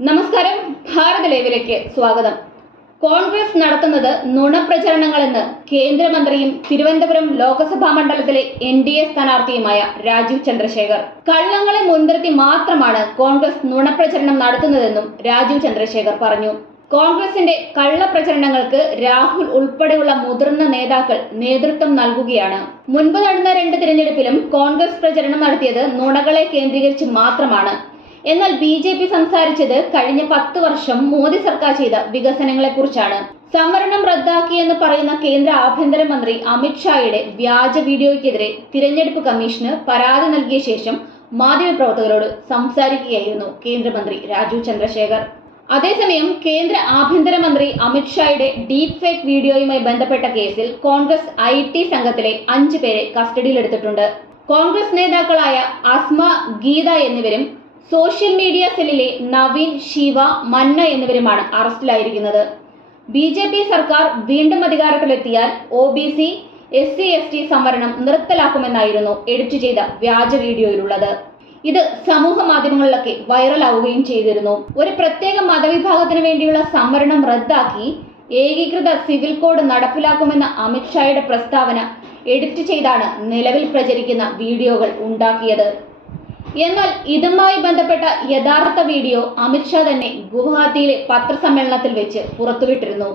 നമസ്കാരം, ഭാരത് ലൈവിലേക്ക് സ്വാഗതം. കോൺഗ്രസ് നടത്തുന്നത് നുണപ്രചരണങ്ങളെന്ന് കേന്ദ്രമന്ത്രിയും തിരുവനന്തപുരം ലോക്സഭാ മണ്ഡലത്തിലെ NDA സ്ഥാനാർത്ഥിയുമായ രാജീവ് ചന്ദ്രശേഖർ. കള്ളങ്ങളെ മുൻനിർത്തി മാത്രമാണ് കോൺഗ്രസ് നുണപ്രചരണം നടത്തുന്നതെന്നും രാജീവ് ചന്ദ്രശേഖർ പറഞ്ഞു. കോൺഗ്രസിന്റെ കള്ളപ്രചരണങ്ങൾക്ക് രാഹുൽ ഉൾപ്പെടെയുള്ള മുതിർന്ന നേതാക്കൾ നേതൃത്വം നൽകുകയാണ്. മുൻപ് നടന്ന 2 തിരഞ്ഞെടുപ്പിലും കോൺഗ്രസ് പ്രചരണം നടത്തിയത് നുണകളെ കേന്ദ്രീകരിച്ച് മാത്രമാണ്. എന്നാൽ BJP സംസാരിച്ചത് കഴിഞ്ഞ 10 വർഷം മോദി സർക്കാർ ചെയ്ത വികസനങ്ങളെ കുറിച്ചാണ്. സംവരണം റദ്ദാക്കിയെന്ന് പറയുന്ന കേന്ദ്ര ആഭ്യന്തരമന്ത്രി അമിത് ഷായുടെ വ്യാജ വീഡിയോയ്ക്കെതിരെ തിരഞ്ഞെടുപ്പ് കമ്മീഷന് പരാതി നൽകിയ ശേഷം മാധ്യമപ്രവർത്തകരോട് സംസാരിക്കുകയായിരുന്നു കേന്ദ്രമന്ത്രി രാജീവ് ചന്ദ്രശേഖർ. അതേസമയം കേന്ദ്ര ആഭ്യന്തരമന്ത്രി അമിത് ഷായുടെ ഡീപ് ഫേക്ക് വീഡിയോയുമായി ബന്ധപ്പെട്ട കേസിൽ കോൺഗ്രസ് IT സംഘത്തിലെ 5 പേരെ കസ്റ്റഡിയിലെടുത്തിട്ടുണ്ട്. കോൺഗ്രസ് നേതാക്കളായ അസ്മ, ഗീത എന്നിവരും സോഷ്യൽ മീഡിയ സെല്ലിലെ നവീൻ, ശിവ, മന്ന എന്നിവരുമാണ് അറസ്റ്റിലായിരിക്കുന്നത്. BJP സർക്കാർ വീണ്ടും അധികാരത്തിലെത്തിയാൽ OBC, SC/ST സംവരണം നിർത്തലാക്കുമെന്നായിരുന്നു എഡിറ്റ് ചെയ്ത വ്യാജ വീഡിയോയിലുള്ളത്. ഇത് സമൂഹ മാധ്യമങ്ങളിലൊക്കെ വൈറലാവുകയും ചെയ്തിരുന്നു. ഒരു പ്രത്യേക മതവിഭാഗത്തിന് വേണ്ടിയുള്ള സംവരണം റദ്ദാക്കി ഏകീകൃത സിവിൽ കോഡ് നടപ്പിലാക്കുമെന്ന അമിത് ഷായുടെ പ്രസ്താവന എഡിറ്റ് ചെയ്താണ് നിലവിൽ പ്രചരിക്കുന്ന വീഡിയോകൾ ഉണ്ടാക്കിയത്. എന്നാൽ ഇതുമായി ബന്ധപ്പെട്ട യഥാർത്ഥ വീഡിയോ അമിത് ഷാ തന്നെ ഗുവാഹത്തിയിലെ പത്രസമ്മേളനത്തിൽ വെച്ച് പുറത്തുവിട്ടിരുന്നു.